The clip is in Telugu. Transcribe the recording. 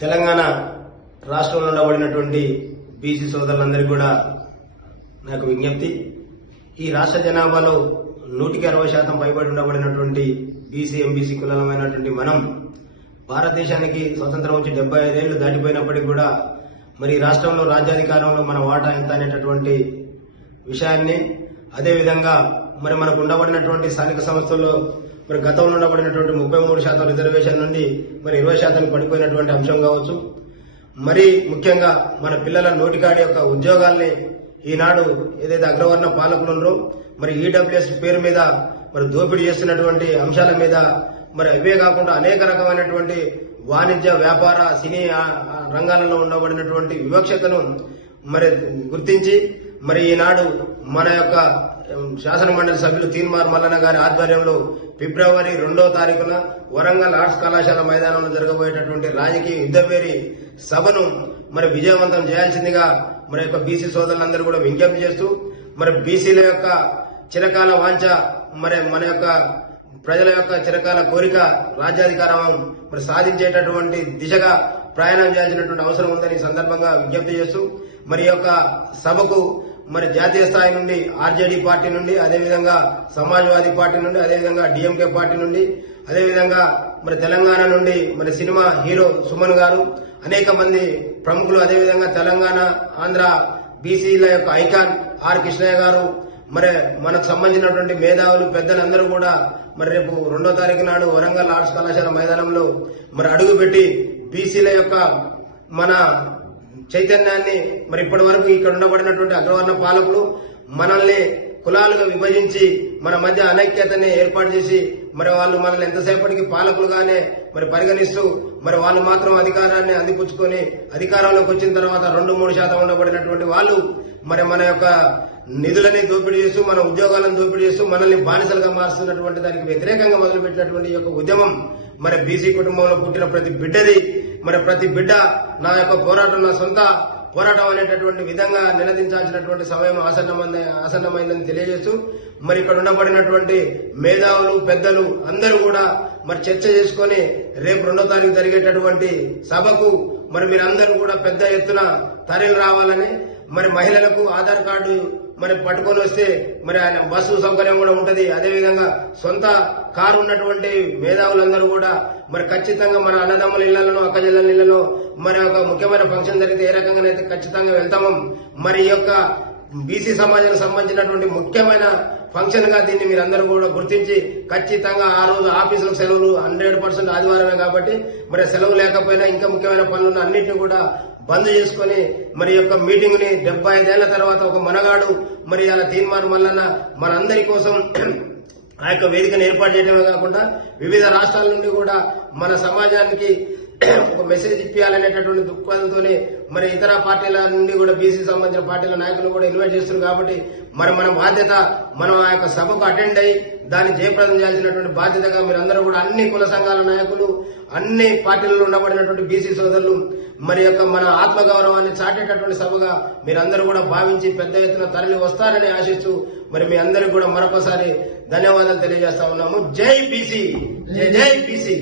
తెలంగాణ రాష్ట్రంలో ఉండబడినటువంటి బీసీ సోదరులందరికీ కూడా నాకు విజ్ఞప్తి. ఈ రాష్ట్ర జనాభాలో 160% పైబడి ఉండబడినటువంటి బీసీ ఎంబీసీ కులమైనటువంటి మనం భారతదేశానికి స్వతంత్రం వచ్చి 75 ఏళ్లు దాటిపోయినప్పటికీ కూడా మరి రాష్ట్రంలో రాజ్యాధికారంలో మన వాటా ఎంత అనేటటువంటి విషయాన్ని, అదేవిధంగా మరి మనకు ఉండబడినటువంటి స్థానిక సంస్థల్లో మరి గతంలో ఉండబడినటువంటి 33% రిజర్వేషన్ నుండి మరి 20% పడిపోయినటువంటి అంశం కావచ్చు. మరి ముఖ్యంగా మన పిల్లల నోటికాడి యొక్క ఉద్యోగాల్ని ఈనాడు ఏదైతే అగ్రవర్ణ పాలకులు ఉన్నారో మరి ఈడబ్ల్యూఎస్ పేరు మీద మరి దోపిడీ చేస్తున్నటువంటి అంశాల మీద మరి అవే కాకుండా అనేక రకమైనటువంటి వాణిజ్య వ్యాపార సినీ రంగాలలో ఉండబడినటువంటి వివక్షతను మరి గుర్తించి మరి ఈనాడు మన యొక్క శాసన మండలి సభ్యులు తీన్మార్ మల్లన్న గారి ఆధ్వర్యంలో ఫిబ్రవరి 2వ తారీఖున వరంగల్ ఆర్ట్స్ కళాశాల మైదానంలో జరగబోయేటటువంటి రాజకీయ యుద్ధవేరి సభను మరి విజయవంతం చేయాల్సిందిగా మన యొక్క బీసీ సోదరులందరూ కూడా విజ్ఞప్తి చేస్తూ మరి బీసీల యొక్క చిరకాల వాంఛ మరి మన యొక్క ప్రజల యొక్క చిరకాల కోరిక రాజ్యాధికారం మరి సాధించేటటువంటి దిశగా ప్రయాణం చేయాల్సినటువంటి అవసరం ఉందని సందర్భంగా విజ్ఞప్తి చేస్తూ మరి యొక్క సభకు మరి జాతీయ స్థాయి నుండి ఆర్జేడీ పార్టీ నుండి, అదేవిధంగా సమాజ్వాదీ పార్టీ నుండి, అదేవిధంగా డిఎంకే పార్టీ నుండి, అదేవిధంగా మరి తెలంగాణ నుండి మరి సినిమా హీరో సుమన్ గారు, అనేక మంది ప్రముఖులు, అదేవిధంగా తెలంగాణ ఆంధ్ర బీసీల యొక్క ఐకాన్ ఆర్ కృష్ణయ్య గారు, మరి మనకు సంబంధించినటువంటి మేధావులు పెద్దలందరూ కూడా మరి రేపు 2వ తారీఖు నాడు వరంగల్ ఆర్ట్స్ కళాశాల మైదానంలో మరి అడుగుపెట్టి బీసీల యొక్క మన చైతన్యాన్ని మరి ఇప్పటి వరకు ఇక్కడ ఉండబడినటువంటి అగ్రవర్ణ పాలకులు మనల్ని కులాలుగా విభజించి మన మధ్య అనైక్యతని ఏర్పాటు చేసి మరి వాళ్ళు మనల్ని ఎంతసేపటికి పాలకులుగానే మరి పరిగణిస్తూ మరి వాళ్ళు మాత్రం అధికారాన్ని అందిపుచ్చుకొని అధికారంలోకి వచ్చిన తర్వాత 2-3% ఉండబడినటువంటి వాళ్ళు మరి మన యొక్క నిధులని దోపిడీ చేస్తూ మన ఉద్యోగాలను దోపిడీ చేస్తూ మనల్ని బానిసలుగా మారుస్తున్నటువంటి దానికి వ్యతిరేకంగా మొదలుపెట్టినటువంటి యొక్క ఉద్యమం మరి బీసీ కుటుంబంలో పుట్టిన ప్రతి బిడ్డది. మరి ప్రతి బిడ్డ నా యొక్క పోరాటం నా సొంత పోరాటం అనేటటువంటి విధంగా నిలదించాల్సినటువంటి సమయం ఆసన్నమైందని తెలియజేస్తూ మరి ఇక్కడ ఉండబడినటువంటి మేధావులు పెద్దలు అందరూ కూడా మరి చర్చ చేసుకుని రేపు 2వ తారీఖు జరిగేటటువంటి సభకు మరి మీరందరూ కూడా పెద్ద ఎత్తున తరలి రావాలని, మరి మహిళలకు ఆధార్ కార్డు మరి పట్టుకొని వస్తే మరి ఆయన బస్సు సౌకర్యం కూడా ఉంటది. అదేవిధంగా సొంత కారు ఉన్నటువంటి మేధావులందరూ కూడా మరి ఖచ్చితంగా మన అన్నదమ్ముల ఇళ్లలో అక్కజల్లల ఇళ్లలో మరి ఒక ముఖ్యమైన ఫంక్షన్ జరిగితే ఏ రకంగానైతే ఖచ్చితంగా వెళ్తామో మరి ఈ యొక్క బీసీ సమాజానికి సంబంధించినటువంటి ముఖ్యమైన ఫంక్షన్ గా దీన్ని మీరందరూ కూడా గుర్తించి ఖచ్చితంగా ఆ రోజు ఆఫీసులకు సెలవులు 100% ఆదివారమే కాబట్టి మరి సెలవు లేకపోయినా ఇంకా ముఖ్యమైన పనులను అన్నింటినీ కూడా బంద్ చేసుకుని మరి యొక్క మీటింగ్ ని 75 ఏళ్ల తర్వాత ఒక మనగాడు మరి అలా తీన్మార్ మల్లన్న మనందరి కోసం ఆ యొక్క వేదికను ఏర్పాటు చేయడమే కాకుండా వివిధ రాష్ట్రాల నుండి కూడా మన సమాజానికి ఒక మెసేజ్ ఇప్పించాలనేటటువంటి దృక్పథంతోనే మరి ఇతర పార్టీల నుండి కూడా బీసీ సంబంధించిన పార్టీల నాయకులు కూడా ఇన్వైట్ చేస్తున్నారు. కాబట్టి మరి మన బాధ్యత మనం ఆ యొక్క సభకు అటెండ్ అయ్యి దాన్ని జయప్రదం చేయాల్సినటువంటి బాధ్యతగా మీరందరూ కూడా అన్ని కుల సంఘాల నాయకులు, అన్ని పార్టీలలో ఉండబడినటువంటి బీసీ సోదరులు మరి యొక్క మన ఆత్మగౌరవాన్ని చాటేటటువంటి సభగా మీరందరూ కూడా భావించి పెద్ద ఎత్తున తరలి వస్తారని ఆశిస్తూ మరి మీ అందరికీ కూడా మరొకసారి ధన్యవాదాలు తెలియజేస్తా ఉన్నాము. జై బీసీ, జై జై బీసీ.